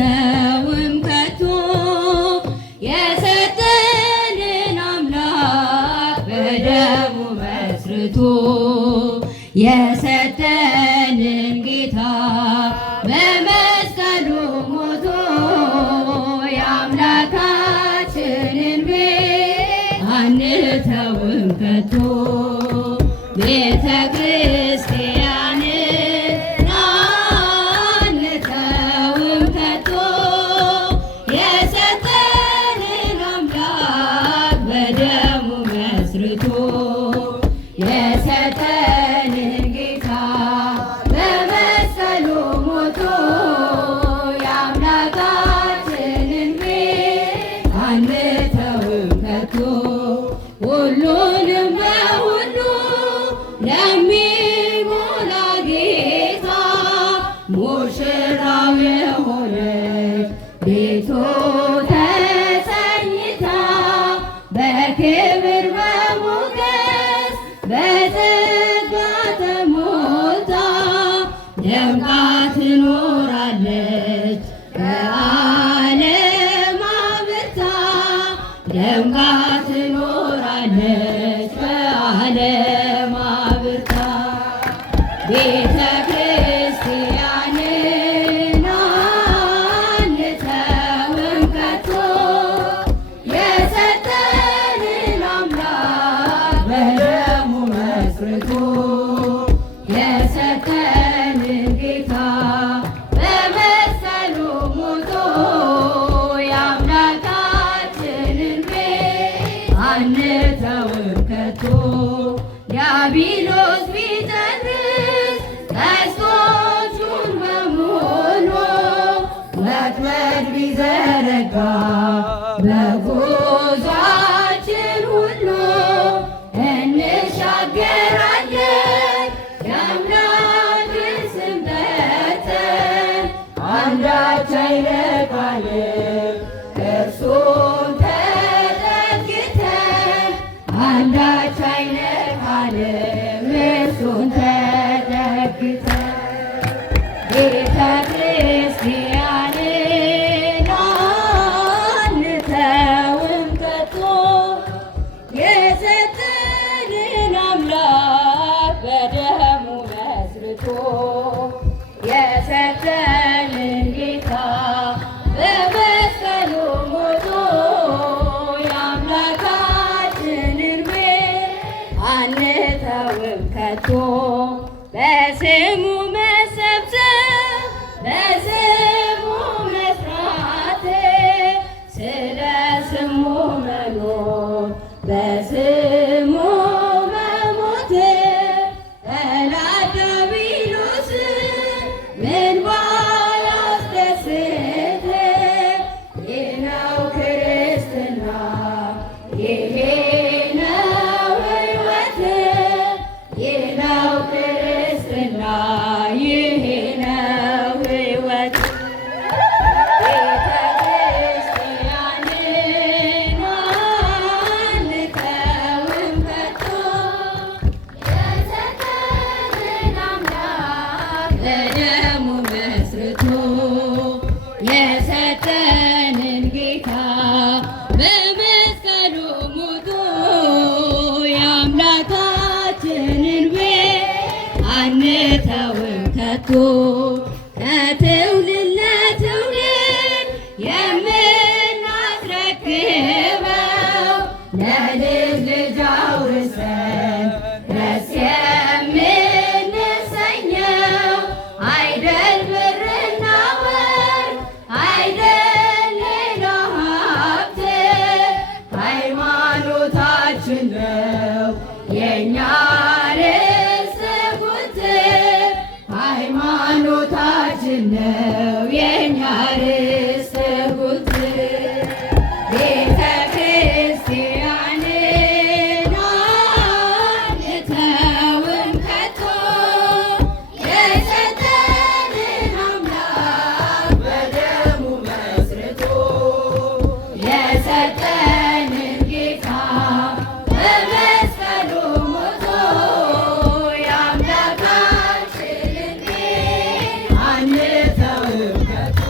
አንተውም ከቶ የሰጠንን አምላክ በደሙ መስርቶ የሰጠንን ጌታ በመስቀሉ ሞቶ የአምላካችንን ቤት አንተውም ከቶ ቤተ ክርስቲያንን አንተውም ከቶ የሰጠንን አምላክ በደሙ መስርቶ የሰጠንን ጌታ በመስቀሉ ሞቶ የአምላካችንን ቤት አንተውም ከቶ ሁሉንም በሁሉ ለሚሞላ ጌታ ሙሽራው የሆነች ቤቱ ተሰኝታ በክብር በሞገስ በጸጋ ተሞልታ ደምቃ ትኖራለች በዓለም አብርታ ደምቃ ትኖራለች በዓለም አብርታ ቤተ ክርስቲያንን አንተውም ከቶ የሰጠንን አምላክ በደሙ መስርቶ የሰጠንን ጌታ በመስቀሉ ሞቶ የአምላካችንን ቤት አንተውም ከቶ ዲያብሎስ ቢጨርስ ቀስቶቹን በሙሉ ወጥመድ ቢዘረጋ በጉዟችን ሁሉ እንሻገራለን የአምላክን ስም ጠርተን አንዳች አይነካንም እርሱን ተጠግተን አንዳች አይነካንም እርሱን ተጠግተን ቤተ ክርስቲያንን አንተውም ከቶ የሰጠንን አምላክ በደሙ መስርቶ የሰጠንን ጌታ በመስቀሉ ሞቶ የአምላካችንን ቤት አንተውም ከቶ በስሙ መሰብሰብ በስሙ መስራት ስለ ስሙ መኖር በስሙ መሞት ጠላት ዲያብሎስን ምን ባያስደስት ይህ ነው ክርስትና ይሄ ነው ሕይወት ይህ ነው ክርስትና ይሄ ነው ሕይወት ቤተ ክርስቲያንን አንተውም ከቶ የሰጠንን አምላክ በደሙ መስርቶ የሰጠንን ጌታ በመስቀሉ ሞቶ የአምላካችንን ቤት አንተውም ከቶ ከትውልድ ለትውልድ የምናስረክበው ለልጅ ልጅ አውርሰን ደስ የምንሰኘው አይደል ብርና ወርቅ አይደል ሌላ ሀብት ሃይማኖታችን ነው የእኛ ርስት ጉልት ሃይማኖታችን ነው የእኛ ርስት ጉልት ቤተ ክርስቲያንን አንተውም ከቶ የሰጠንን አምላክ በደሙ መስርቶ የሰጠንን ጌታ በመስቀሉ ሞቶ የአምላካችንን ቤት አንተውም ከቶ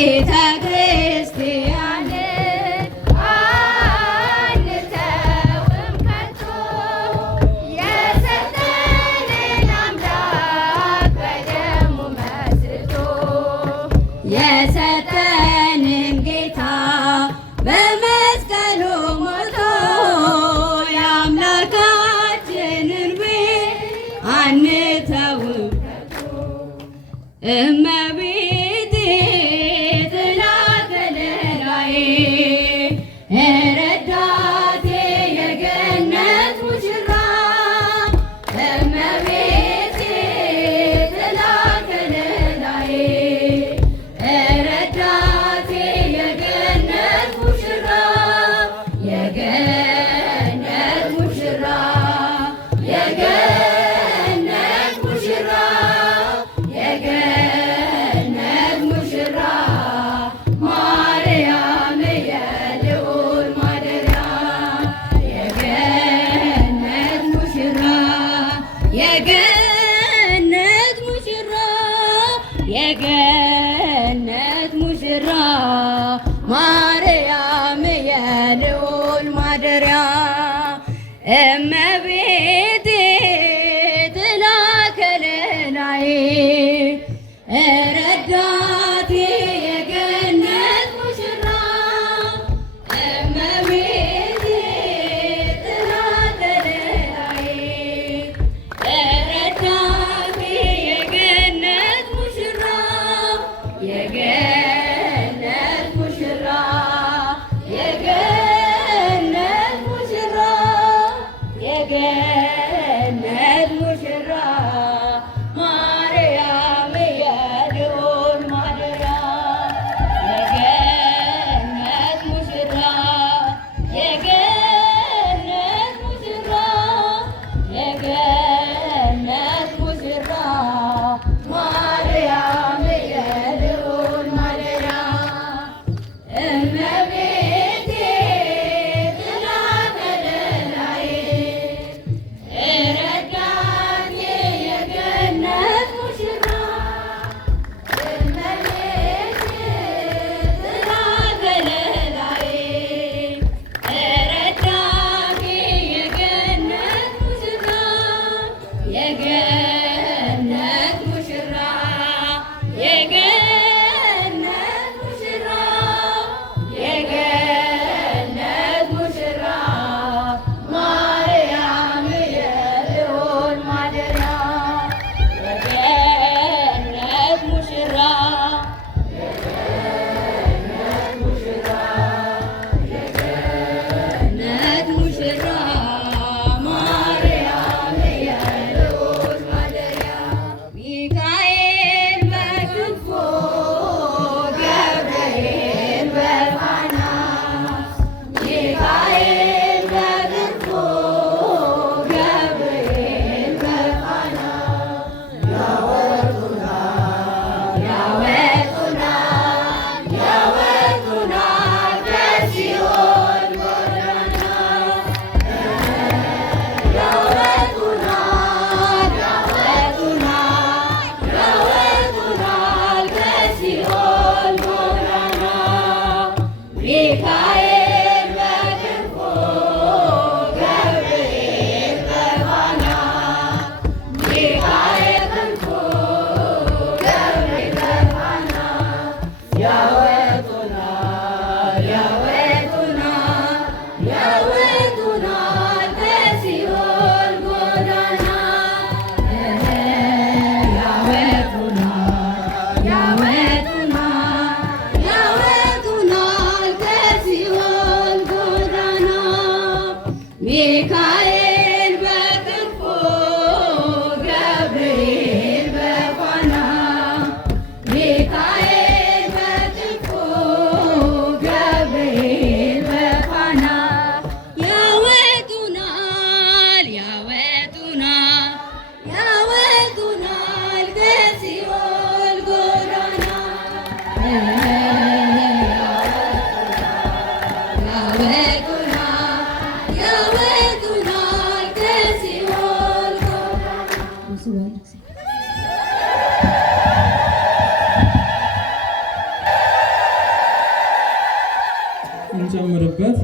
ቤተ ክርስቲያን አንተውም ከቶ የሰጠንን አምላክ በደሙ መስርቶ የሰጠንን ጌታ በመስቀሉ ሞቶ የአምላካችንን ቤት አንተውም ከቶ እመቤቴ ጥላ ከለላዬ ረዳቴ የገነት ሙሽራ እመቤቴ ጥላ ከለላዬ ረዳቴ የገነት ሙሽራ የገነት ሙሽራ የገነት ሙሽራ የገነት ሙሽራ ማርያም የልዑል ማደሪያ የገነት ሙሽራ የገነት ሙሽራ የገነት ሙሽራ ማርያም የልዑል ማደሪያ እመቤቴ ጥላ ከለላዬ ረዳቴ የገነት ሙሽራ እመቤቴ ጥላ ከለላዬ ረዳቴ የገነት ሙሽራ የገነት ሙሽራ የገነት ሙሽራ የገነት ሙሽራ ማርያም የልዑል ማደሪያ የገነት ሙሽራ የገነት ሙሽራ የገነት ሙሽራ ማርያም የልዑል ማደሪያ እመቤቴ ጥላ ከለላዬ ረዳቴ የገነት ሙሽራ እመቤቴ ጥላ ከለላዬ ረዳቴ የገነት ሙሽራ የገነት ሙሽራ የገነት ሙሽራ የገነት ሙሽራ ማርያም የልዑል ማደሪያ የገነት ሙሽራ የገነት ሙሽራ የገነት ሙሽራ ማርያም የልዑል ማደሪያ ሚካኤል በክንፎ ገብርኤል በፋና ሚካኤል በክንፎ ገብርኤል በፋና ያወጡናል ያወጡናል ከሲኦል ጎዳና ያወጡናል ያወጡናል ከሲኦል ጎዳና ሚካኤል በክንፎ ገብርኤል በፋና ሚካኤል ክንፎ ገብርኤል በፋና ያወጡናል ያወጡናል ከሲኦል ጎዳና ያወጡናል ከሲኦል ጎዳና ሚካኤል በክንፎ ገብርኤል በፋና ሚካኤል በክንፎ ገብርኤል በፋና ያወጡናል ያወጡናል ከሲኦል ጎዳና ያወጡናል ከሲኦል ጎዳና እንጨምርበት።